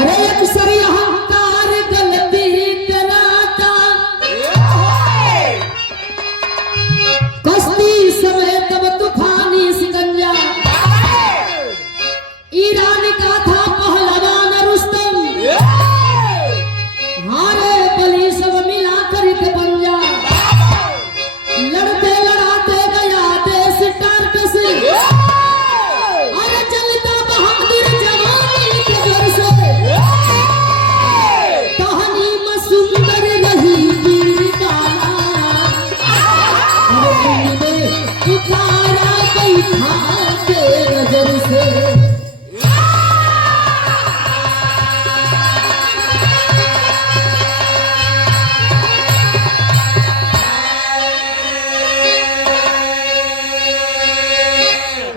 अरे अक्सर अहंकार गलती कराता, कश्ती समय तब तूफानी सिकंजा, ईरान का था पहलवान रुस्तम, हारे बलि सब मिला कर एक पंजा, लड़ते लड़ाते गया देश टार्क से, और चलता बहादुर जवानी के जोर से, कहानी में सुंदर रही वीर बाला, उतारा बैठा के नजर से।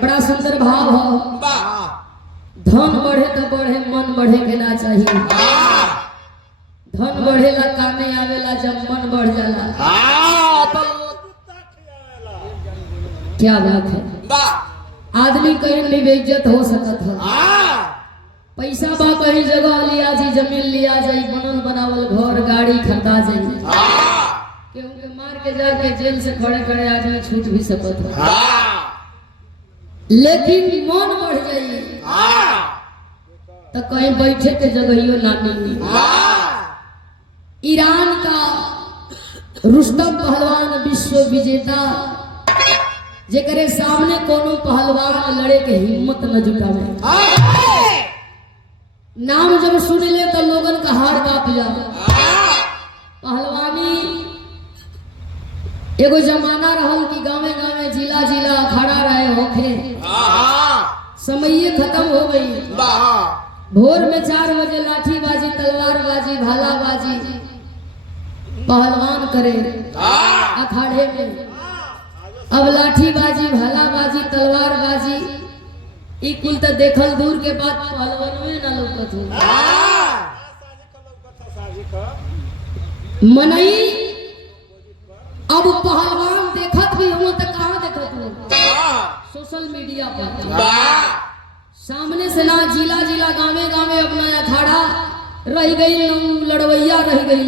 बड़ा सुंदर भाव हो। धन बढ़े तो बढ़े, मन बढ़े के ना चाहिए। धन बढ़ेला कामे आवेला जब मन बढ़ जाला। क्या बात है। आदमी कहीं भी बेइज्जत हो सकत है। पैसा बा कहीं जगह लिया जी, जमीन लिया जाई, बनल बनावल घर गाड़ी खरीदा जाई, क्योंकि मार के जाके जेल से खड़े खड़े आदमी छूट भी सकत है। लेकिन मन बढ़ जाई तो कहीं बैठे के जगहियो ना मिली। ईरान का रुस्तम पहलवान विश्व विजेता, जेकरे सामने कोनो पहलवान लड़े के हिम्मत न जुटावे। नाम जब सुन ले तो लोगन का हार कांप जाए। पहलवानी एगो जमाना रहल कि गावे गावे जिला जिला अखाड़ा रहे होखे। समय खत्म हो गई। भोर में 4 बजे लाठी बाजी, तलवार बाजी, भाला बाजी पहलवान करे अखाड़े में। अब लाठी बाजी, भाला बाजी, तलवार बाजी ई कुल तो देखल दूर के बाद पहलवान में ना लौकत हो। मनई अब पहलवान देखत भी हो तो कहाँ देखत हो? सोशल मीडिया पर। सामने से ना जिला जिला गावे गावे अपना अखाड़ा रह गई, लड़वैया रह गई।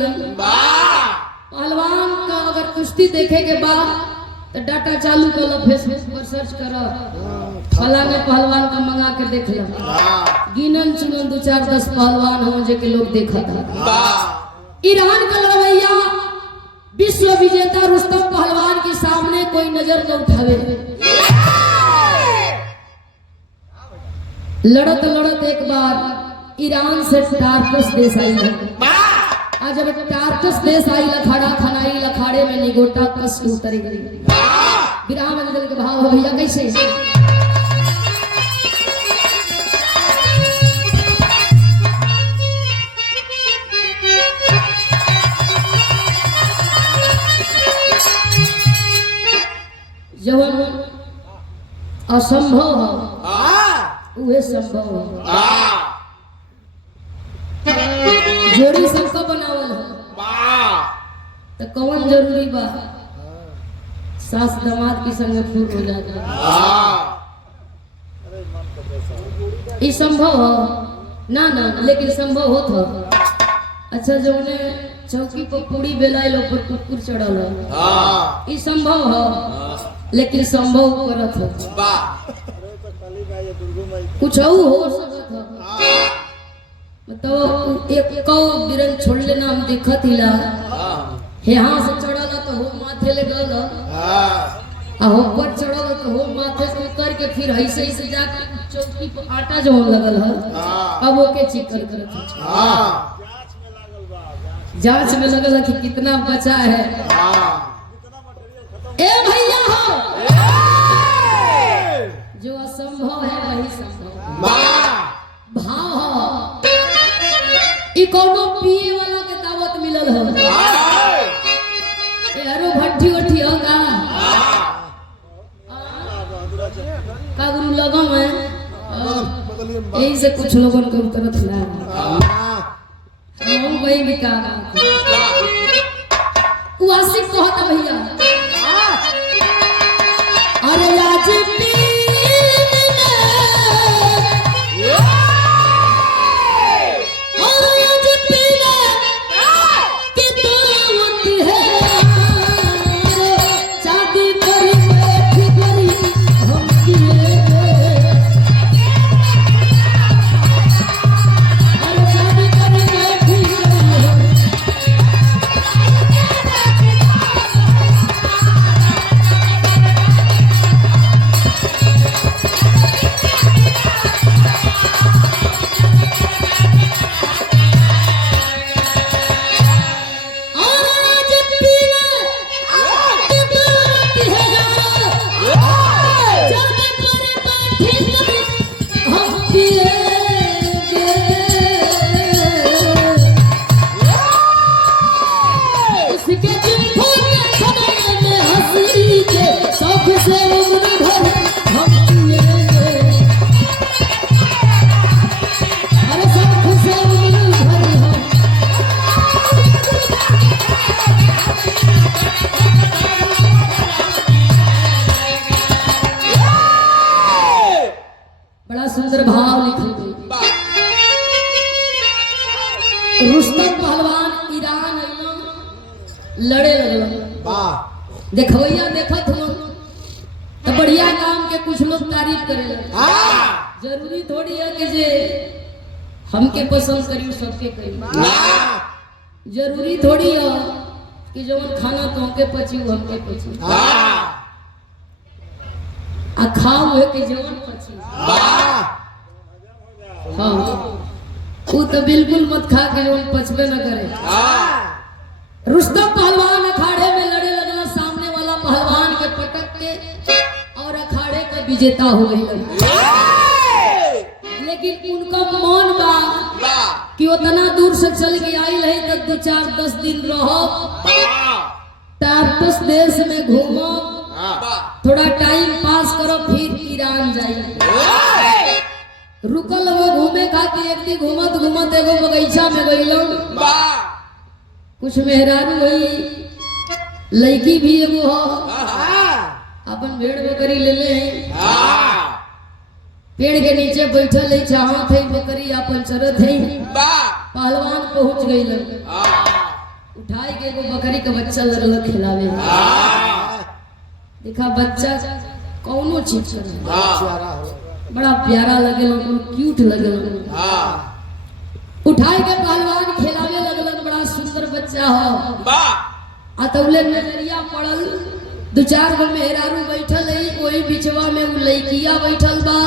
पहलवान का अगर कुश्ती देखे के बाद तो डाटा चालू कर लो, फेसबुक पर सर्च करो, फलाने पहलवान का मंगा के देख लो। गिनन चुनन 2 4 10 पहलवान हो जो के लोग देखा था। ईरान का लड़वैया विश्व विजेता रुस्तम पहलवान के सामने कोई नजर न उठावे। लड़त लड़त एक बार ईरान से टार्कस देश आई। आज जब टार्कस देश आई लखाड़ा खनाई, लखाड़े में निगोटा कस उतरी गई। विराम मंडल के भाव हो भैया कैसे? जवन असंभव हो उहे संभव हो। जोड़ी सबका बनावल हो तो कौन जरूरी बा? सास दामाद की संग फूल हो जाता। ये संभव हो ना ना, लेकिन संभव होत हो। अच्छा जो ने चौकी पर पूरी बेलाइल ऊपर कुकुर चढ़ल हो, ये संभव हो, लेकिन संभव करत हो। कुछ हो सकत हो। मतलब एक कौ बिरन छोड़ लेना हम देखत हिला। यहाँ से चढ़ल तो हो माथे ले गल, आ ऊपर चढ़ल तो हो माथे से उतर के फिर ऐसे ही से जाके चौकी पर आटा जो लगल है, अब ओके चिकन करत है। जांच में लगल है कि कितना बचा है। ए भैया हो, जो असंभव है वही संभव। भाव हो ई कोनो पिए वाला के दावत मिलल हो। यारो भट्टी उठी होगा का गुरु लगम है, यही से कुछ लोगों को तरफ ला हम वही बिका वासिक कहता भैया। अरे आज बड़ा सुंदर भाव लिखल गई। रुस्तम पहलवान ईरान अइलो लड़े लगलो। देखवैया देखत हो तो बढ़िया काम के कुछ लोग तारीफ करेला। जरूरी थोड़ी है कि जे हमके पसंद करी सबके करी। जरूरी थोड़ी है कि जवन खाना तुमके पची हमके पची। आ खाओ है कि जवन पची। हाँ वो तो बिल्कुल मत खा के जवन पचबे न करे। रुस्तम पहलवान अखाड़े में लड़े लगला, सामने वाला पहलवान के पटक के और अखाड़े का विजेता हो गई। लेकिन उनका मन बा कि उतना दूर से चल के आई रही तो 4-10 दिन रहो, टारटस देश में घूमो, थोड़ा टाइम पास करो, फिर ईरान जाइए। रुकल वो घूमे खातिर एक दिन घूमत घूमत एगो बगीचा में गइलो। कुछ मेहरारू हुई, लड़की भी एगो हो, अपन भेड़ बकरी ले ले पेड़ के नीचे बैठल है, चाहत है बकरी अपन चरत है। पहलवान पहुंच गई, उठाई के एगो बकरी का बच्चा लगल खिलावे। देखा बच्चा कौनो चीज बड़ा प्यारा लगे, क्यूट लगे। उठाई के पहलवान खिलावे लगल, बड़ा सुंदर बच्चा हो। अतौले नजरिया पड़ल, 2-4 गो मेहरारू बैठल है, कोई बिचवा में वो लड़किया बैठल बा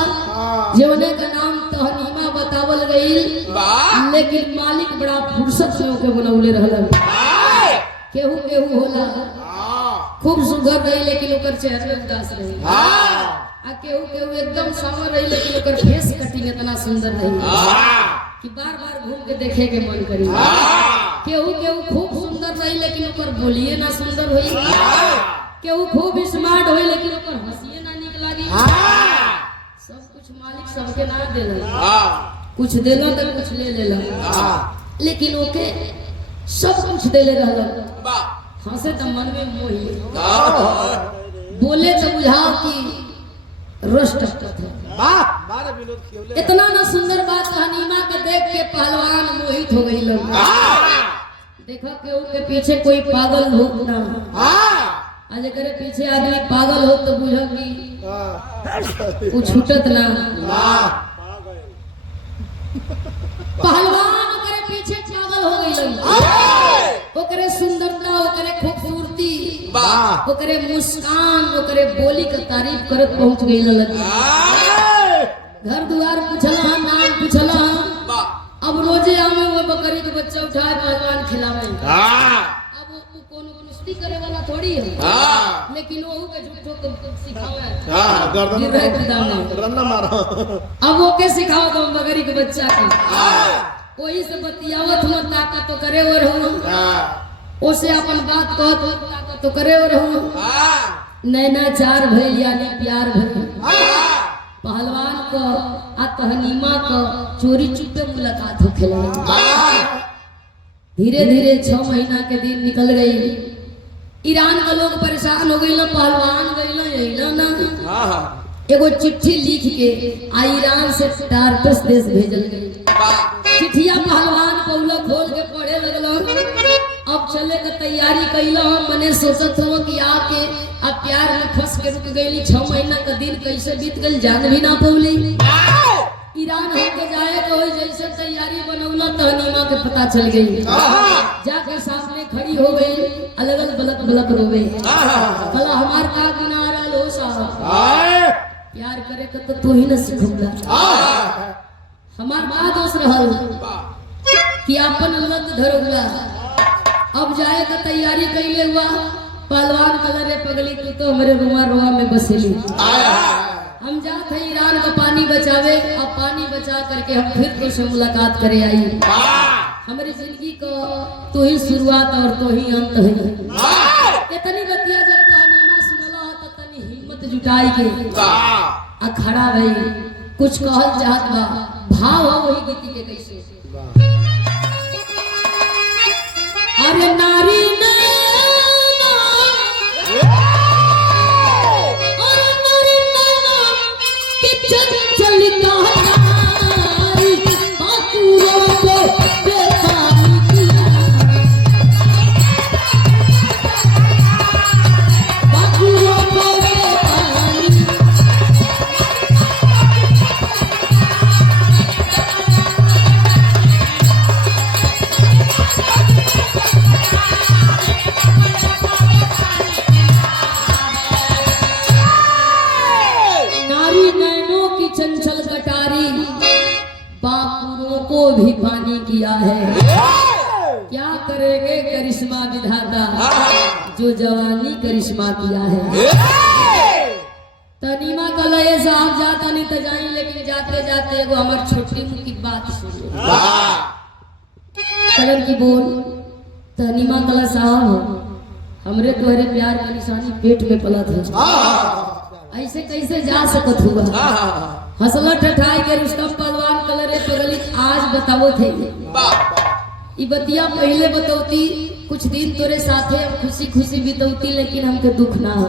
जौने का नाम तहनीमा बतावल गईल। लेकिन मालिक बड़ा फुर्सत में ओके बनौले रहलन। केहू केहू होला खूब सुघर रही लेकिन ओकर चेहरा उदास रही, आ केहू केहू एकदम सावर रही लेकिन ओकर फेस कटिंग इतना सुंदर रही कि बार-बार घूम के देखे के मन करी। केहू केहू खूब सुंदर रही लेकिन ओकर बोलिए ना सुंदर हुई। केहू खूब स्मार्ट हुई लेकिन ओकर हंसिए ना निक लागी। सब कुछ मालिक सबके ना देला, कुछ देला तो कुछ ले लेला, लेकिन ओके सब कुछ देले रहला। हंसे तो मन में मोही, बोले तो बुझाओ कि रस टपटत है। इतना ना सुंदर बात हनीमा के देख के पहलवान मोहित हो गई। देखा केहू के पीछे कोई पागल हो ना, आज करे पीछे आदमी पागल हो तो बुझो कि कुछ छूटत ना। पहलवान करे पीछे पागल हो गई। ओकरे सुंदरता, ओकरे खूबसूरती, ओकरे मुस्कान, ओकरे बोली का तारीफ करत पहुंच गई। घर दुआर पूछला, नाम पूछला। अब रोजे आवे वो बकरी के बच्चा उठाए पहलवान खिलावे। अब वो कोनो कुश्ती करे वाला थोड़ी है, लेकिन वो के झूठो को सिखावे। गर्दन मारो। अब वो के सिखाओ तो बकरी के बच्चा के वही से बतियावत हो, ताकत तो करे और हो ओसे अपन बात कहत हो, ताकत तो करे और हो। नैना चार भइल यानी प्यार भइल। पहलवान को आ तहनीमा को चोरी चुपे मुलाकात हो खेला। धीरे धीरे 6 महीना के दिन निकल गई। ईरान का लोग परेशान हो गई। पहलवान गई ना एगो चिट्ठी लिख के आ ईरान से टारटस देश भेजल गई। चिट्ठिया पहलवान पौला खोल के पढ़े लगलो। अब चले के तैयारी कैलो। मने सोचत हो कि आके अब प्यार में फंस के रुक गई। 6 महीना का दिन कैसे बीत गई जान भी ना पौली। ईरान होके जाए तो जैसे तैयारी बनौला तहनीमा के पता चल गई। जाके सामने खड़ी हो गई, अलग बलक बलक रोवे। भला हमार का गुनाह रहलो साहब, प्यार करे तो तू ही न सिखौला। हमार का दोष रहल कि अपन लत धरौला। अब जाए का तैयारी कैले हुआ। पहलवान कलर पगली तू तो हमारे रुआ रुआ में बसेली। हम जाते हैं ईरान का पानी बचावे। अब पानी बचा करके हम फिर तुझसे मुलाकात करे आई। हमारी जिंदगी को तू ही शुरुआत और तू ही अंत है। इतनी बतिया जब तहनीमा सुनला हो तो तनी हिम्मत जुटाई के अखड़ा भाई कुछ कहल चाहत बा। भाव हो वही गीती के कैसे। अरे नारी चंचलिका नारी बाकुरों को बेपानी किया बाकुरों को बेपानी चंचल कटारी बापुरों को भी पानी किया है। क्या करेंगे करिश्मा विधाता जो जवानी करिश्मा किया है। तनीमा कलये साहब जाता नहीं तो जाई लेकिन जाते जाते वो हमार छोटी मुखी बात सुनो कलर की बोल तनीमा कला साहब हमरे तुम्हारे प्यार की निशानी पेट में पला था ऐसे कैसे जा सकत हुआ हसला ठठाई के रुस्तम पहलवान कलरे पगली आज बताओ थे ई बतिया पहले बतौती कुछ दिन तोरे साथे हम खुशी खुशी बितौती लेकिन हमके दुख ना हो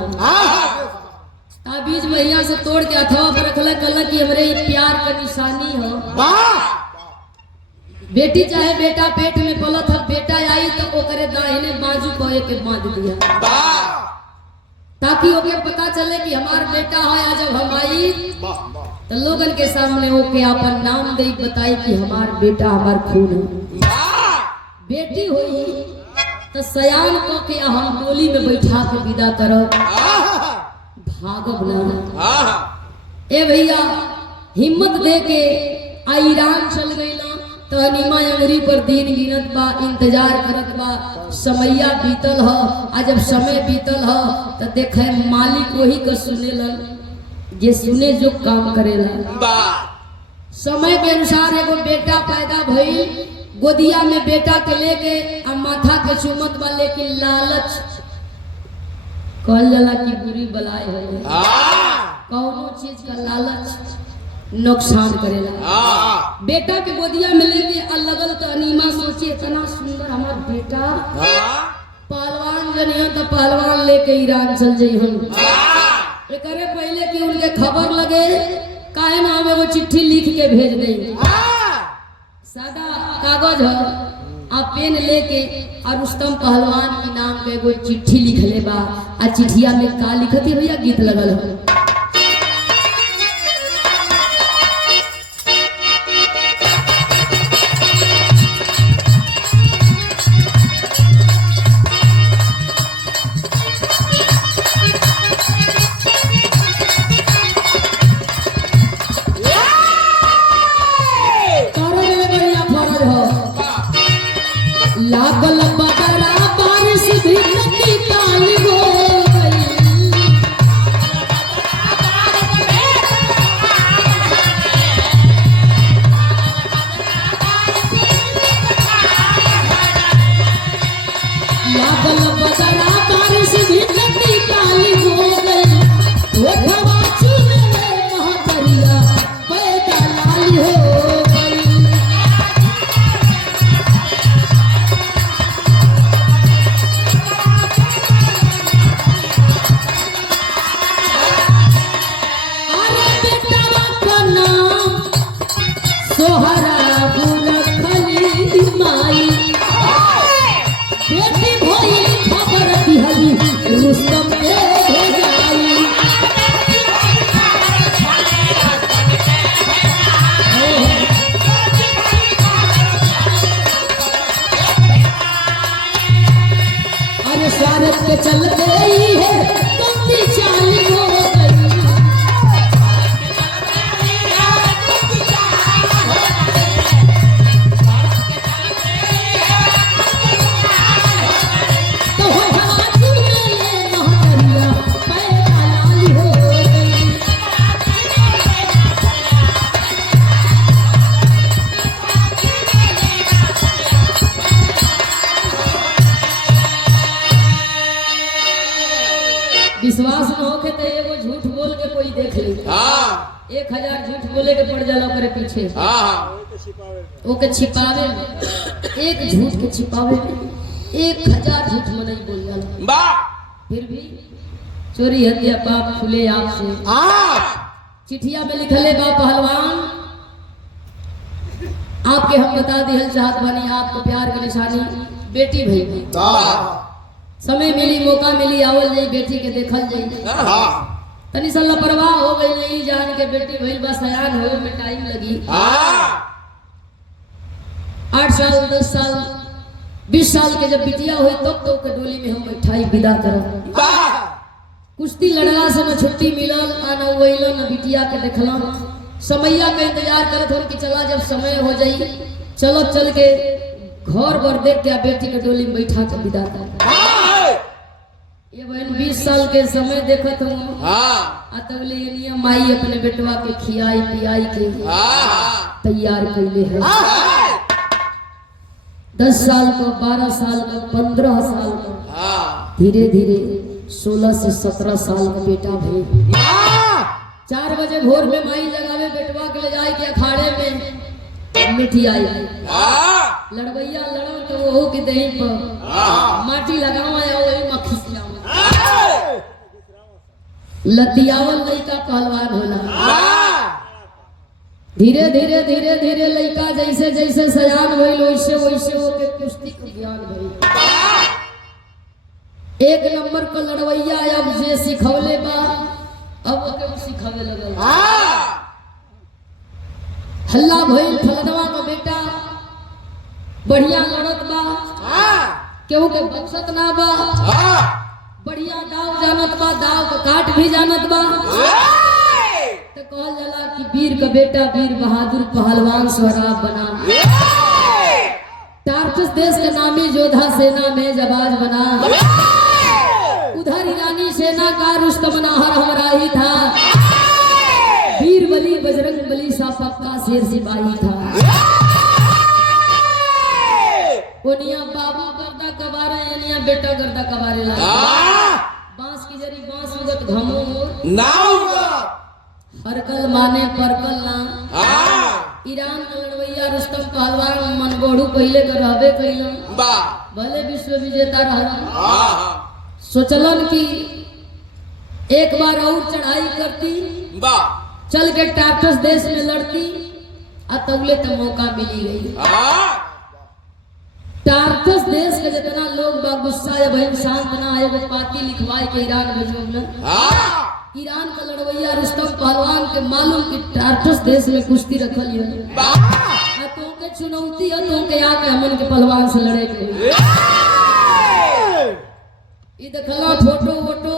ताबीज भैया से तोड़ के अथवा पर रखला कला कि हमरे ये प्यार का निशानी हो बेटी चाहे बेटा पेट में पलत हो बेटा आई तो ओकरे दाहिने बाजू को एक बांध दिया ताकि ओके पता चले कि हमार बेटा है जब हम आई तो लोगन के सामने ओके अपन नाम दे बताई कि हमार बेटा हमार खून है बेटी हुई तो सयान को के हम डोली में बैठा के विदा करो भागब ना ए भैया हिम्मत दे के ईरान चल गईला तो नीमा अंगरी पर दिन गिनत बा इंतजार करत बा समैया बीतल ह आ जब समय बीतल ह तो देखे मालिक वही को सुनेलन जे सुने जो काम करेला समय के अनुसार एगो बेटा पैदा भइल गोदिया में बेटा के लेके आ माथा के चुमत बा लेकिन लालच कहल जाला कि बुरी बलाई है कौनो चीज का लालच नुकसान करेला बेटा के गोदिया में लेके लगल तो अनीमा सोचे इतना सुंदर हमार बेटा पहलवान जनिया तो पहलवान लेके ईरान चल जाई हम करे पहले कि उनके खबर लगे काहे ना हमें वो चिट्ठी लिख के भेज दे सादा कागज है आप पेन लेके और रुस्तम पहलवान के नाम पे वो चिट्ठी लिख ले बा आ चिट्ठिया में का लिखती भैया गीत लगल है लागल बगरा बारिश भी नदी काली हो गई लागल बगरा बारिश भी नदी काली हो गई वो खवाची में महकरिया पैदा लाली हो के चल गई है कौन चाल हो गई तो हाथ में महकरिया पैदा लाली हो गई विश्वास न होके तो एगो झूठ बोल के कोई देख ले 1000 झूठ बोले के पड़ जाला ओकरे पीछे ओके छिपावे एक झूठ के छिपावे 1000 झूठ में नहीं बोल जाला फिर भी चोरी हत्या पाप खुले आप से चिठिया में लिखले बा पहलवान आपके हम बता दिहल चाहत बानी आपको प्यार के निशानी बेटी भई समय मिली मौका मिली आवल जाई बेटी के देखल जाई तनी सा लापरवाह हो गई नहीं जान के बेटी भई बस सयान हो में टाइम लगी 8 साल 10 साल 20 साल के जब बिटिया हुई तो के डोली में हम बैठाई विदा करब कुश्ती लड़ला से न छुट्टी मिलल आना वइलो न बिटिया के देखला समैया का इंतजार करत हम कि चला जब समय हो जाई चलो चल के घर बर देख के बेटी के डोली में बैठा के विदा कर ये बहन 20 साल के समय देखत हूँ अतवले ये नियम माई अपने बेटवा के खियाई पियाई के तैयार कैले है 10 साल का 12 साल का 15 साल का धीरे धीरे 16 से 17 साल का बेटा भई 4 बजे भोर में माई जगावे बेटवा के ले जाए के अखाड़े में मिठियाई लड़वैया लड़ो तो वो के दही पर माटी लगावा या वही मक्खी सियावा लतियावल लइका पहलवान होला धीरे धीरे धीरे धीरे लइका जैसे जैसे सयान भइल वैसे वैसे ओके कुश्ती का ज्ञान भइल 1 नंबर का लड़वैया अब जे सिखौले बा अब ओके सिखावे लगल हल्ला भइल फलनवा का बेटा बढ़िया लड़त बा केहू के बक्सत ना बा बढ़िया दाव जानत बा दाव का काट भी जानत बा तो कहल जाला कि वीर का बेटा वीर बहादुर पहलवान स्वराब बना टार्टस देश के नामी योद्धा सेना में जबाज बना उधर ईरानी सेना का रुस्तम नाहर हमारा ही था वीर बली बजरंग बली सा पक्का शेर सिपाही था ओनिया बाबू गर्दा कबारे एनिया बेटा गर्दा कबारे ला बांस की जरी बांस उगत घमो ना होगा हरकल माने परकल ना ईरान का लड़वैया रुस्तम पहलवान मनगोड़ू पहले कर रहबे कइलन भले विश्व विजेता रहलन सोचलन कि एक बार और चढ़ाई करती चल के टार्टस देश में लड़ती अतौले तो मौका मिली गई टार्टस देश के जितना लोग बा गुस्सा या बहन शांत ना आए वो पाती लिखवाई के ईरान भेजो ना ईरान का लड़वैया रुस्तम पहलवान के मालूम कि टार्टस देश में कुश्ती रखल है तो के चुनौती है तो के आके हमन के पहलवान से लड़े के ये देखला फोटो वोटो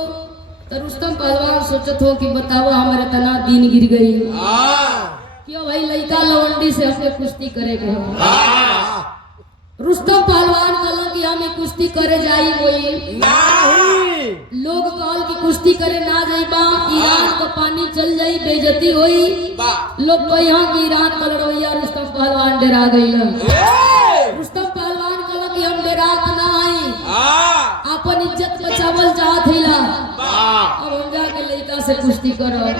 तो रुस्तम पहलवान सोचत हो कि बताओ हमारे तना दिन गिर गई क्यों भाई लइका लवंडी से हमने कुश्ती करे के रुस्तम पहलवान कहला कि हम कुश्ती करे जाई वही लोग कहल कि कुश्ती करे ना जाइबा ईरान का पानी चल जाई बेइज्जती होई लोग को यहाँ की ईरान का लड़वैया रुस्तम पहलवान डरा गई रुस्तम पहलवान कहला कि हम डरात ना आई अपन इज्जत बचावल चाहत हिला अब हम जाके लइका से कुश्ती करो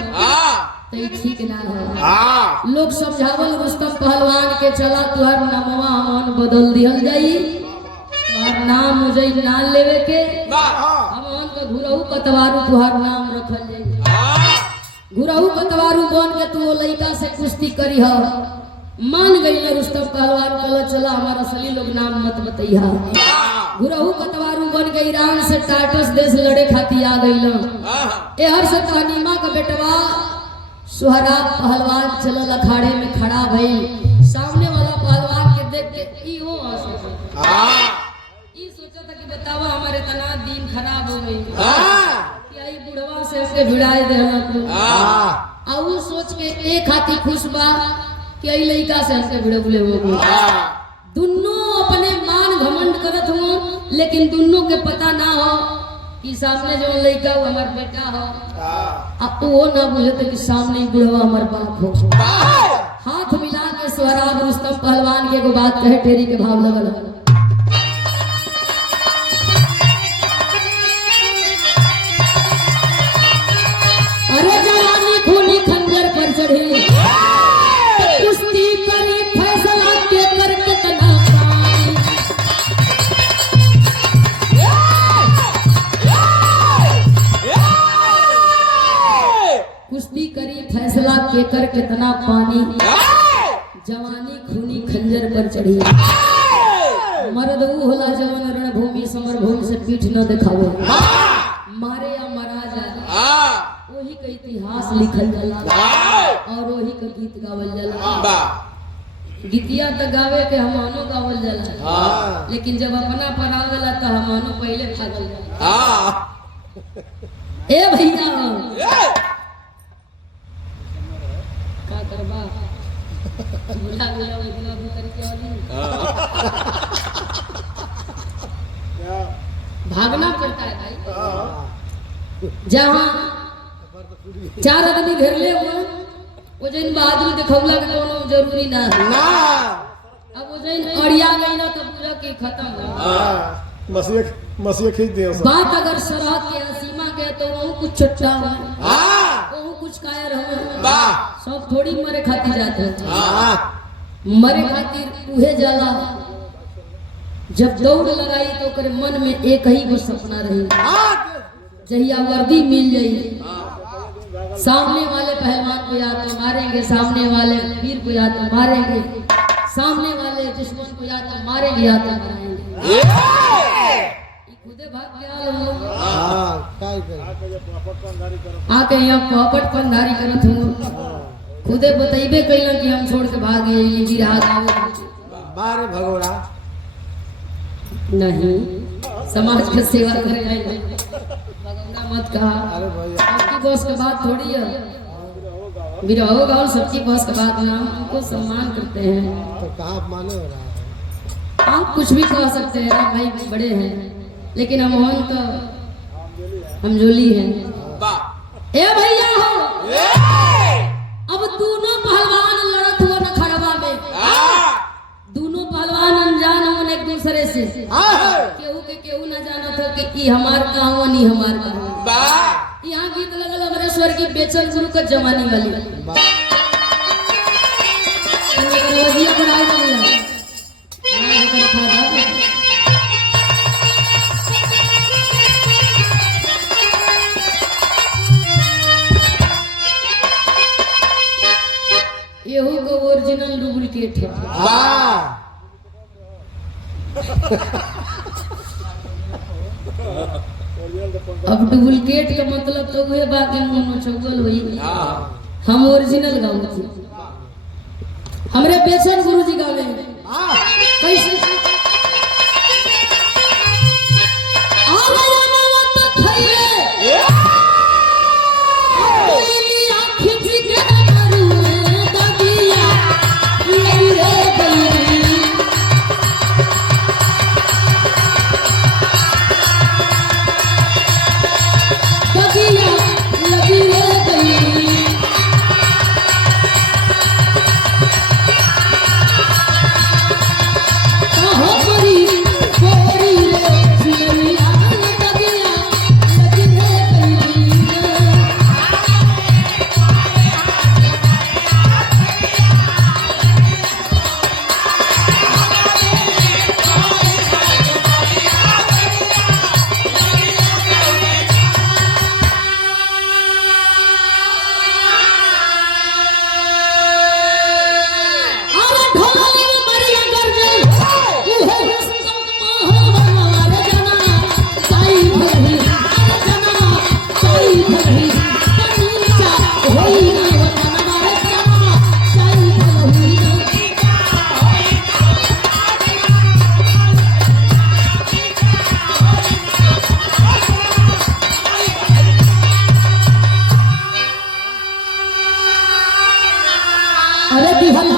तो ठीक ना हो लोग समझावल रुस्तम पहलवान के चला तुहर नामवा हमन बदल दिहल जाई तुहर नाम मुझे ना लेवे के हमन के घुरहु कतवारू तुहर नाम रखल जाई घुरहु कतवारू बन के तू लइका से कुश्ती करी ह मान गई रुस्तम पहलवान कहला चला हमारा असली लोग नाम मत बतैया घुरहु कतवारू बन के ईरान से टार्टस देश लड़े खाती आ गई एहर से तहनीमा का बेटवा सुहराब पहलवान चलल अखाड़े में खड़ा भई सामने वाला पहलवान के देख के ई हो ई सोचा था कि बतावा हमारे तना दिन खराब हो गई कि आई बुढ़वा से उसके भिड़ाई देहला को आ वो सोच के एक हाथी खुश बा कि आई लइका से उसके भिड़बले हो गई दोनों अपने मान घमंड करत हो लेकिन दोनों के पता ना हो कि सामने जो लइका वो हमार बेटा हो अब वो ना बुझते कि सामने बुढ़वा हमार बाप हो हाथ मिला के स्वराब रुस्तम पहलवान के एगो बात कहे टेरी के भाव लगल अरे जवानी खूनी खंजर पर चढ़ी कुश्ती करी फैसला के करके तना कुश्ती करी फैसला इतना पानी, जवानी खूनी खंजर पर चढ़ी। मर्द वो होला जवन रणभूमि समरभूमि से पीठ न दिखावे, मारे या मरा जाए वही का इतिहास लिखल जाला और वही का गीत गावल जाला। गीतिया तो गावे के हमानो गावल जाला, लेकिन जब अपना पर आवेला तो हमानो पहले भागल जाला। ए भैया का करबा बुला बुला इतना भीतर के वाली भागना पड़ता है भाई। जहाँ चार आदमी घेर ले हुए वो जैन बहादुरी दिखौला के कोनो जरूरी ना अब वो जैन अड़िया गई ना तो पूरा के खत्म हो। मसीह खींच दे बात अगर सरहद के सीमा के तो वो कुछ छोटा हो वो कुछ कायर हो, सब थोड़ी मरे खातिर जाते हैं। मरे खातिर उहे जाला जब दौड़ लगाई तो करे मन में एक ही वो सपना रही, जहिया वर्दी मिल जाई सामने वाले पहलवान को या तो मारेंगे, सामने वाले वीर को या तो मारेंगे, सामने वाले दुश्मन को या तो मारेंगे या तो मारेंगे। खुदे भाग के आल हो आके यहाँ पॉपट पंधारी करत हूँ, खुदे बतैबे कैला कि हम छोड़ के भागे ये गिरा बारे भगोड़ा नहीं समाज की सेवा करे आए भगवान मत कहा। सबकी बॉस के बात थोड़ी है, बिरहो गाँव सबकी बॉस के बात में हम उनको सम्मान करते हैं। तो कहाँ माने हो रहा है? आप कुछ भी कह सकते हैं भाई, बड़े हैं, लेकिन हम तो हमजोली हैं। ए भैया हो अब दोनों पहलवान लड़त हुआ न खड़बा में, दोनों पहलवान अनजान हो एक दूसरे से, केहू के केहू न जाना था कि हमार का हुआ नहीं हमार का हुआ। यहाँ गीत लगल अमरेश्वर की बेचन गुरु का जवानी वाली येहू को ओरिजिनल डुप्लीकेट है। अब डुप्लीकेट का मतलब तो वह बाकी मोनो चौगल हुई, हम ओरिजिनल गाँव थी। हमरे बेचन गुरु जी गावे कैसे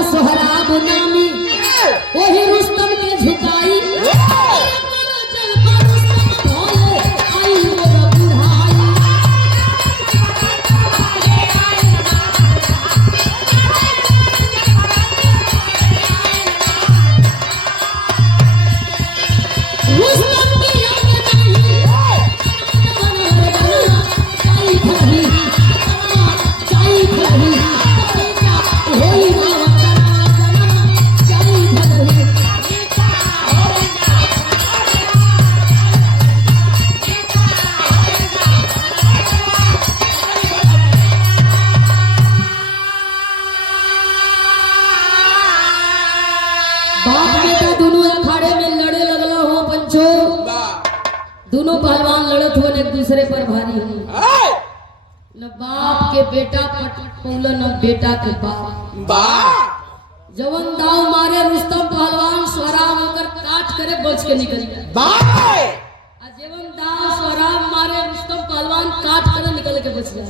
सोहराब नामी वही रुस्तम के झुकाई दोनों पहलवान लड़त हो एक दूसरे पर भारी हो न बाप के बेटा पट पौला न बेटा के बाप जवन दाव मारे रुस्तम पहलवान स्वराम होकर काट करे बच के निकल गया जवन दाव स्वराम मारे रुस्तम पहलवान काट करे निकल के बच गया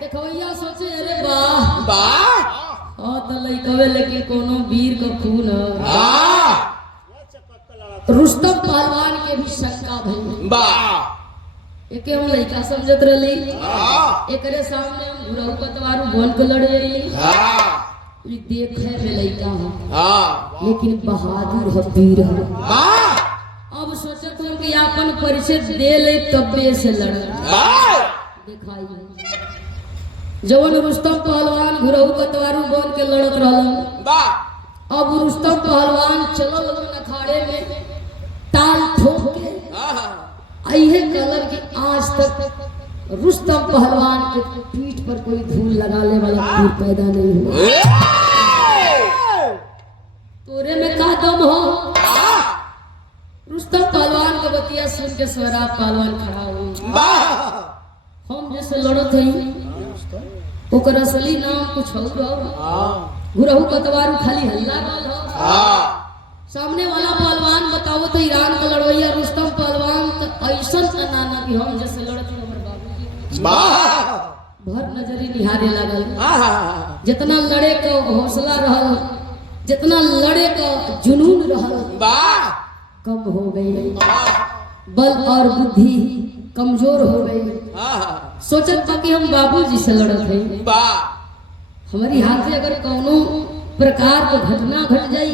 देखवैया सोचे अरे वाह तो लइकवे लेकिन कोनो वीर का खून रुस्तम पहलवान के भी शंका भई एक हम लइका समझत रहली एकरे सामने हम घुरहु पतवारू बन के लड़ जाइली ई देखे में लइका हो लेकिन बहादुर हो वीर हो अब सोचत हूं कि अपन परिचय दे ले तबे से लड़ दिखाई जवन रुस्तम पहलवान घुरहु पतवारू बन के लड़त रहलन अब रुस्तम पहलवान चलल अखाड़े में ताल ठोक के आइए कलर की आज तक रुस्तम पहलवान के पीठ पर कोई धूल लगाने वाला तीर पैदा नहीं हुआ तोरे में का दम हो रुस्तम पहलवान के बतिया सुन के स्वराब पहलवान खड़ा हो हम जैसे लड़त हई ओकर असली नाम कुछ और गुरहु पतवारू खाली हल्ला हो सामने वाला पहलवान बताओ तो ईरान का लड़वैया रुस्तम पहलवान तो ऐसा नाना कि हम जैसे लड़त हमर बाबूजी भर नजरी निहारे लगल जितना लड़े का हौसला रहल जितना लड़े का जुनून रहल कम हो गई बल और बुद्धि कमजोर हो गई सोचत बा कि हम बाबूजी से लड़त है हमारी हाथ से अगर कोनो प्रकार को घटना घट जाई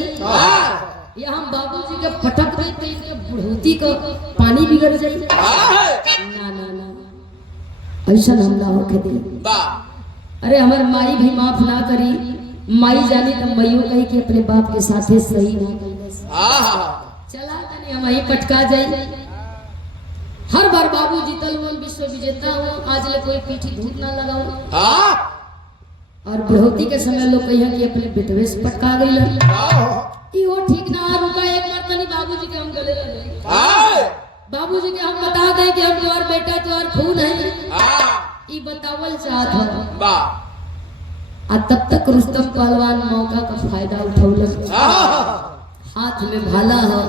या हम बाबूजी के पटक गए तो इनके बुढ़ौती को पानी बिगड़ जाए ना ना ना ऐसा हमला होके दे अरे हमारे माई भी माफ ना करी माई जानी तो मैयो कही कि अपने बाप के साथ सही ना कर चला तनी हम ही पटका जाए हर बार बाबू जीतल हो विश्व विजेता हो आज ले कोई पीठी धूप ना लगाओ और बुढ़ौती के समय लोग कहिए कि अपने बेटवे से पटका गई वो ठीक ना रुका एक बार तनी बाबूजी के हम गले लगे बाबूजी के हम बता दें कि हम तुम्हार बेटा तुम्हार खून है ई बतावल चाहत हो आ तब तक रुस्तम पहलवान मौका का फायदा उठौलस हाथ में भाला हो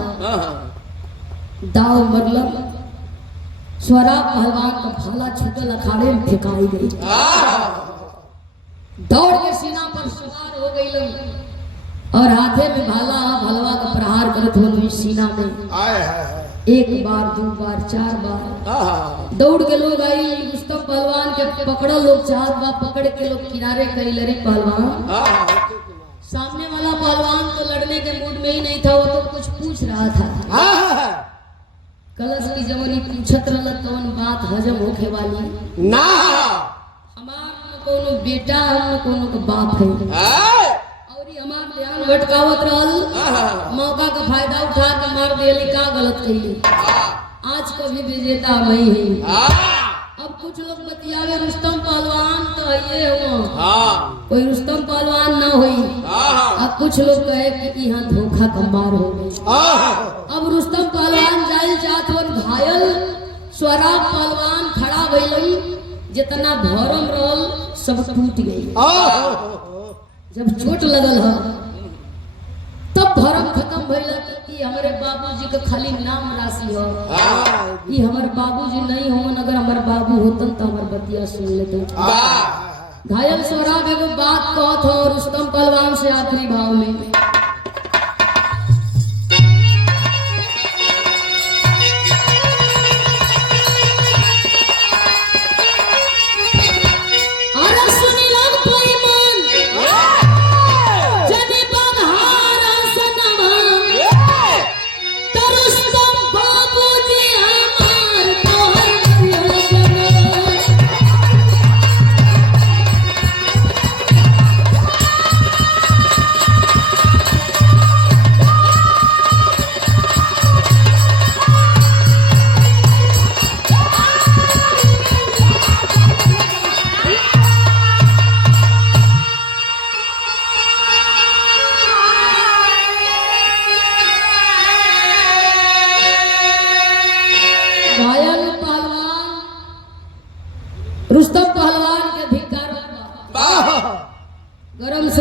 दाव मरलम स्वराब पहलवान का भाला छूटल अखाड़े में फेंकाई गई दौड़ के सीना पर सवार हो गई और हाथे में भाला भलवा का प्रहार करत हो सीना में एक बार दो बार चार बार दौड़ के लोग आई रुस्तम पहलवान के पकड़ो लोग चाहत बा पकड़ के लोग किनारे करी लड़ी पहलवान सामने वाला पहलवान तो लड़ने के मूड में ही नहीं था वो तो कुछ पूछ रहा था कलश की जवानी पूछत रहल कौन बात हजम होखे वाली ना हमार कोनो बेटा हम कोनो का बाप है और ये हमार ध्यान भटकावत रहल मौका का फायदा उठा के मार देली का गलत कही आज कभी विजेता वही है अब कुछ लोग बतियावे रुस्तम पहलवान तो ये हो कोई रुस्तम पहलवान ना हुई अब कुछ लोग कहे कि यहाँ धोखा का मार हो गई अब रुस्तम पहलवान जाइल जात वन घायल स्वराब पहलवान खड़ा भइलन जितना भरम रहल सब टूट गई जब चोट लगल है तब भरम खत्म भइल कि हमारे बाबूजी का खाली नाम राशि हो ये हमारे बाबूजी नहीं हो अगर हमारे बाबू होतन तो हमारे बतिया सुन लेते घायल स्वराब एगो बात कहत हो रुस्तम पहलवान से आखिरी भाव में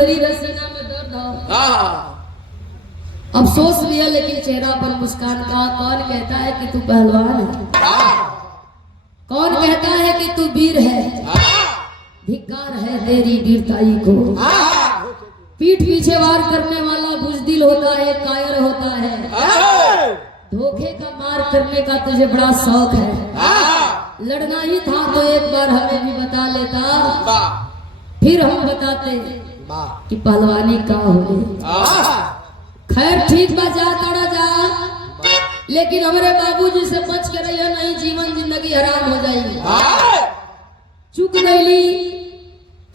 शरीर है, सीना में दर्द हो, अफसोस भी है लेकिन चेहरा पर मुस्कान का। कौन कहता है कि तू पहलवान है, कौन कहता है कि तू वीर है, धिक्कार है तेरी वीरताई को। पीठ पीछे वार करने वाला बुजदिल होता है, कायर होता है, धोखे का मार करने का तुझे बड़ा शौक है। लड़ना ही था तो एक बार हमें भी बता लेता, फिर हम बताते कि पहलवानी का हो। खैर ठीक बा, जा तोड़ा जा, लेकिन हमारे बाबूजी से बच के रहिए, नहीं जीवन जिंदगी हराम हो जाएगी। चुक गईली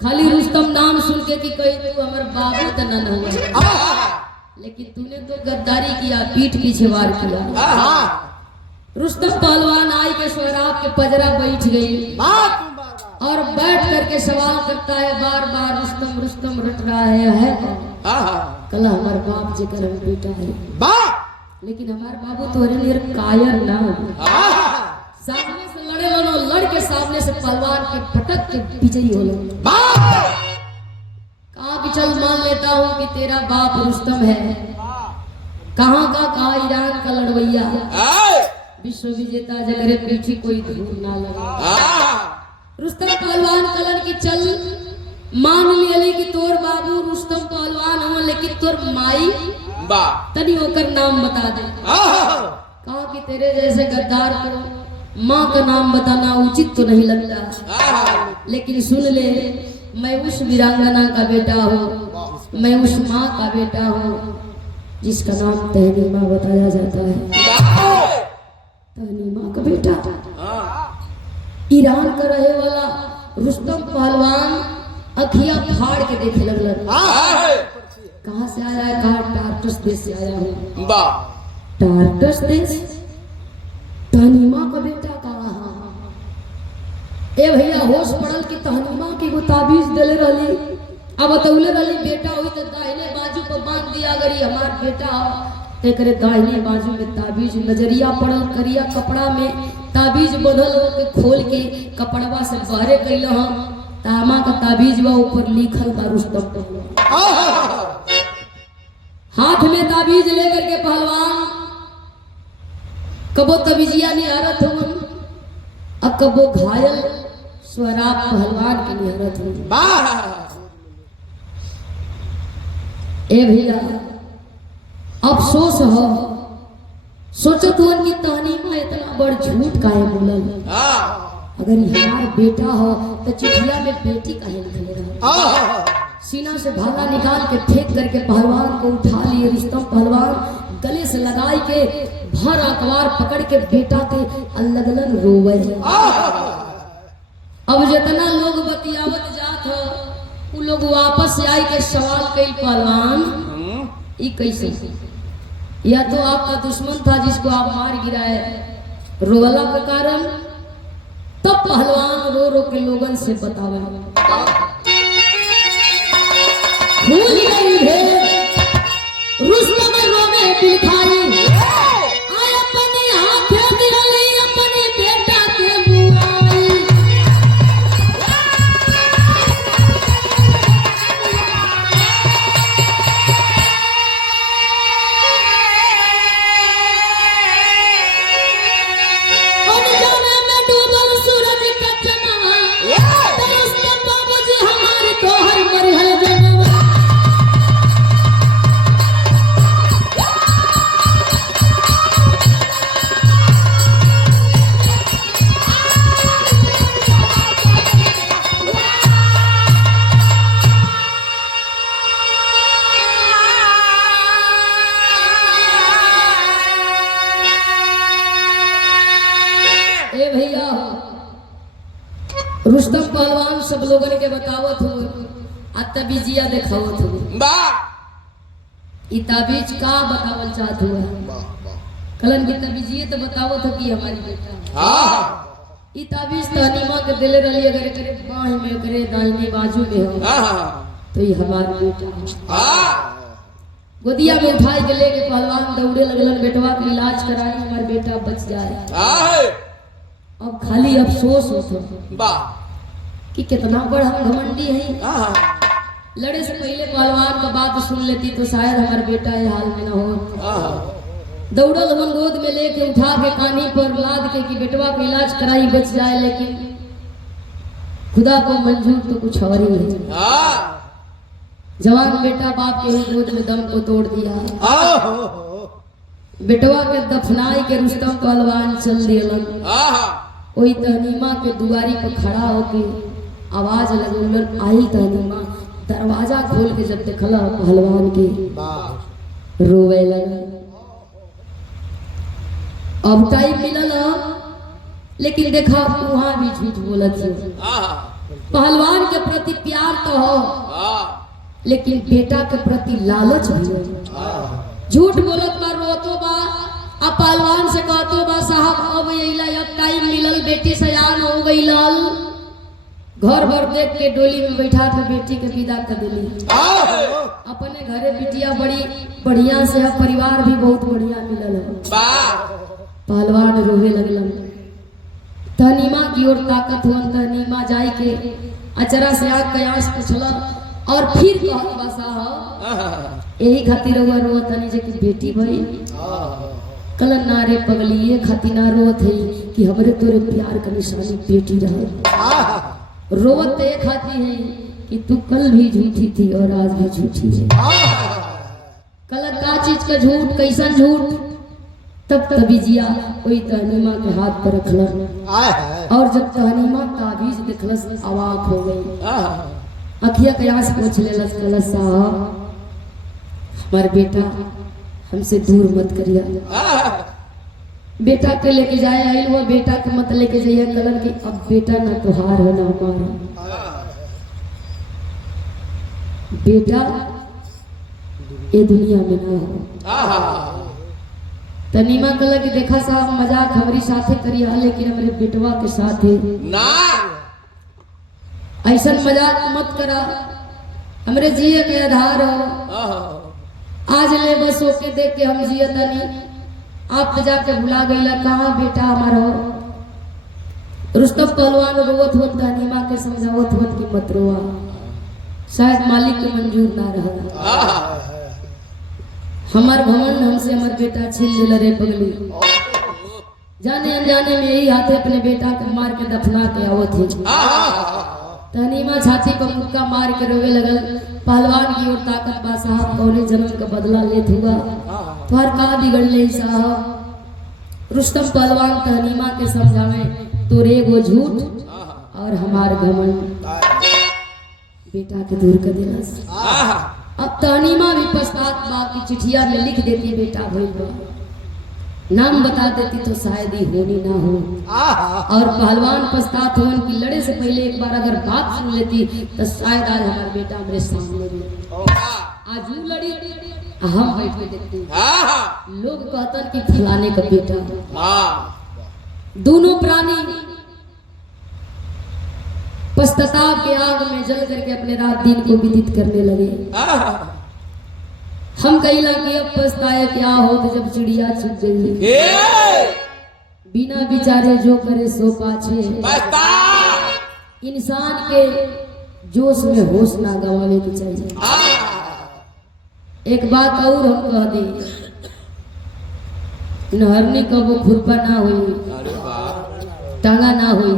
खाली रुस्तम नाम सुन के कि कहीं तू हमारे बाबू तो न हुआ, लेकिन तूने तो गद्दारी किया, पीठ पीछे वार किया। रुस्तम पहलवान आई के शराब के पजरा बैठ गई और बैठ करके सवाल करता है बार बार, रुस्तम रुस्तम रट रहा है कल हमारे बाप जी कर बेटा है, लेकिन हमारे बाबू तो अरे कायर ना हो। सामने से लड़े लो, लड़ के सामने से पहलवान के पटक के विजयी हो लो। कहा कि चल मान लेता हूँ कि तेरा बाप रुस्तम है। कहाँ का? कहा ईरान का लड़वैया, विश्व विजेता, जगरे पीछे कोई धूल ना लगा। रुस्तम पहलवान कलन की चल मान लिया कि तोर बाबू रुस्तम पहलवान हो, लेकिन तोर माई तनी होकर नाम बता दे। कहा कि तेरे जैसे गद्दार को माँ का नाम बताना उचित तो नहीं लगता, लेकिन सुन ले, मैं उस वीरांगना का बेटा हूँ, मैं उस माँ का बेटा हूँ जिसका नाम तहनीमा बताया जाता है। तहनीमा का बेटा, ईरान का रहे वाला रुस्तम पहलवान अखिया फाड़ के देखे लगल। कहाँ से आया है? कहा टार्टस देश से आया हूँ। टार्टस देश? तहनीमा का बेटा कहा? ए भैया होश पड़ल कि तहनीमा की वो ताबीज दिले रही, अब बतौले रही बेटा हुई तो दाहिने बाजू पर बांध दिया, अगर हमार बेटा ते करे दाहिने बाजू में ताबीज, नजरिया पड़ल करिया कपड़ा में ताबीज बदल के खोल के कपड़वा से बहरे कैल तामा का ताबीज बा, ऊपर लिखल बा रुस्तम। हाथ में ताबीज लेकर के पहलवान कबो तबीजिया निहारत हो, अब कबो घायल स्वराब पहलवान की निहारत हो। ए भैया अफसोस हो, सोचत हो कि तहनीमा इतना बड़ झूठ काहे बोलल। अगर हमार बेटा हो तो चिट्ठिया में बेटी काहे लिखले रहा। सीना से भाला निकाल के फेंक करके पहलवान को उठा लिए। रुस्तम पहलवान गले से लगाई के भर अखबार पकड़ के बेटा के अलगलन रोवे। अब जितना लोग बतियावत जात हो, उ लोग वापस से आई के सवाल कई, पहलवान ई कैसे? या तो आपका दुश्मन था जिसको आप मार गिराए रोवला के कारण, तब पहलवान रो रो के लोगन से बतावे। भूल गई भेद रुस्तम रोवे दिखाई, आय अपने हाथ दिहली अपने बेटा के मुआई। रुस्तम पहलवान सब लोगन के बतावत हो, तबीजिया देखावत हो। ताबीज का बतावल चाहत हुआ कलन की तबीजिए तो बतावत हो कि हमारी बेटा। ताबीज तहनीमा के दिले रही, अगर करे बाह में करे दाहिने बाजू में हो तो ये हमारा बेटा। गोदिया में उठाई के लेके पहलवान दौड़े लगलन बेटवा के इलाज कराए, हमारा बेटा बच जाए। अब खाली अफसोस होता कि कितना बड़ हम घमंडी हैं लड़े से पहले पहलवान का बात सुन लेती तो शायद हमारा बेटा ये हाल में न हो। दौड़ल हम गोद में लेके उठा के कानी पर लाद के कि बेटवा का इलाज कराई बच जाए, लेकिन खुदा को मंजूर तो कुछ और ही है। जवान बेटा बाप के ही गोद में दम को तोड़ दिया। बेटवा के दफनाई के रुस्तम पहलवान चल दिलन। वही तहनीमा के दुआरी पर खड़ा होके आवाज लगल आई। तहनीमा दरवाजा खोल के जब देखला पहलवान के रोवे लगा। अब टाइम मिलल लेकिन देखा वहां भी झूठ बोलत है। पहलवान के प्रति प्यार तो हो लेकिन बेटा के प्रति लालच भी हो। झूठ बोलत बा, रोतो बा, अब पहलवान से कहतो बा साहब अब अइला, अब टाइम मिलल, बेटी सयान हो गई लाल। घर भर देख के डोली में बैठा के बेटी के विदा कर दिली। अपने घरे बिटिया बड़ी बढ़िया से है, परिवार भी बहुत बढ़िया मिलल है। पहलवान रोवे लगलन। तहनीमा की ओर ताकत हुआ। तहनीमा जाई के अचरा से आग कयास पुछला और फिर कहत बा साहब यही खातिर हुआ रोत तनी जे की बेटी भई कल नारे पगलिए खातिर ना रोत है कि हमरे तोरे प्यार का निशानी बेटी रहे। रोवत ये खाती है कि तू कल भी झूठी थी और आज भी झूठी है। कल का चीज का झूठ, कैसा झूठ? तब तभी जिया वही तहनीमा के हाथ पर रखल और जब तहनीमा ताबीज देखलस अवाक हो गई। अखिया कयास पूछ लेलस कलस साहब हमार बेटा हमसे दूर मत करिया। बेटा के लेके जाए आइल हुआ, बेटा के मत लेके जाइए कलन की अब बेटा ना तुहार है ना हमारा। बेटा ये दुनिया में ना हो। तनीमा कल की देखा साहब मजाक हमारी साथे करिया लेकिन हमारे बेटवा के साथ ना ऐसा मजाक मत करा। हमरे जिए के आधार हो। आज ले बस होके देख के हम जिए तनी, आप तो जाके भुला गईला कहाँ बेटा हमारा। रुस्तम पहलवान रोवत हो, तनीमा के समझावत हो कि मत रोआ, शायद मालिक के मंजूर ना रहा। हमार घमंड हमसे हमार बेटा छीन ले रे पगली। जाने अनजाने में यही हाथे अपने बेटा को मार के दफना के आवत है। तहनीमा छाती पर मुक्का मार के रोवे लगल। पहलवान की ओर ताकत बा साहब कौने जन्म का बदला लेत हुआ तुहार का बिगड़ ले साहब। रुस्तम पहलवान तहनीमा के समझावे तोरे वो झूठ और हमार घमंड बेटा के दूर कर दिलस। अब तहनीमा भी पछतात बा की चिट्ठिया में लिख देती बेटा भइल बा, नाम बता देती तो शायद ही होनी ना हो। और पहलवान पछतात होन की लड़े से पहले एक बार अगर बात सुन लेती तो शायद आज हमारा बेटा मेरे सामने भी। आज यूं लड़ी हम बैठ के देखते लोग कहतन कि फलाने का बेटा। दोनों प्राणी पश्चाताप के आग में जल करके अपने रात दिन को व्यतीत करने लगे। हम कहिला कि अब पछताए क्या हो तो जब चिड़िया छुप गई। बिना विचारे जो करे सो पाछे। इंसान के जोश में होश ना गवावे के चाहिए। एक बात और हम कह दी, नहरनी कबो खुरपा ना हुई, टांगा ना हुई,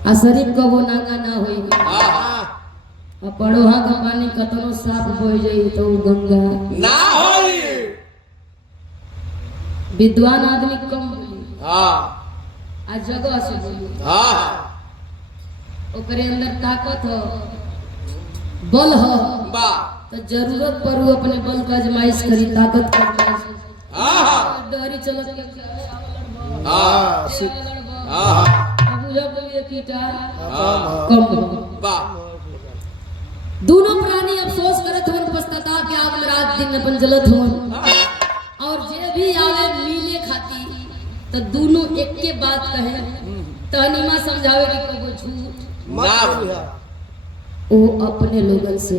आ शरीफ कबो नांगा ना हुई। पड़ोहा का पानी कतनो साफ हो जाई तो गंगा ना होई। विद्वान आदमी कम बोली आ जगह से बोली। ओकरे अंदर ताकत हो, बल हो तो जरूरत पर वो अपने बल का आजमाइश करी, ताकत कर डरी चलत दोनों प्राणी अफसोस करत हो, पछताता के आग में रात दिन अपन जलत हो। और जे भी आवे मिले खाती तो दोनों एक के बात कहे। तहनीमा समझावे कि कबो झूठ वो अपने लोगन से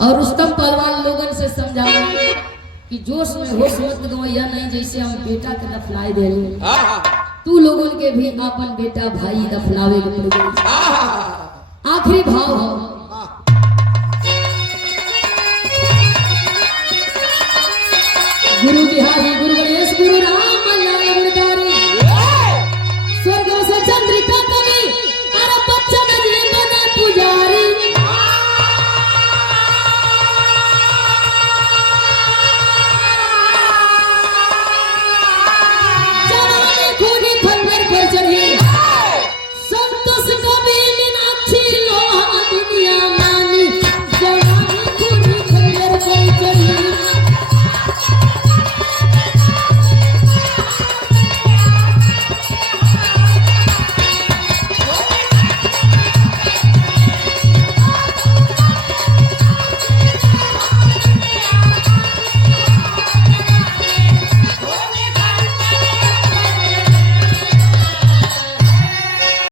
और रुस्तम पहलवान लोगन से समझावे कि जोश में होश मत गवैया नहीं, जैसे हम बेटा के दफनाए देले तू लोगन के भी अपन बेटा भाई दफनावे के पड़ गई। आखिरी भाव हो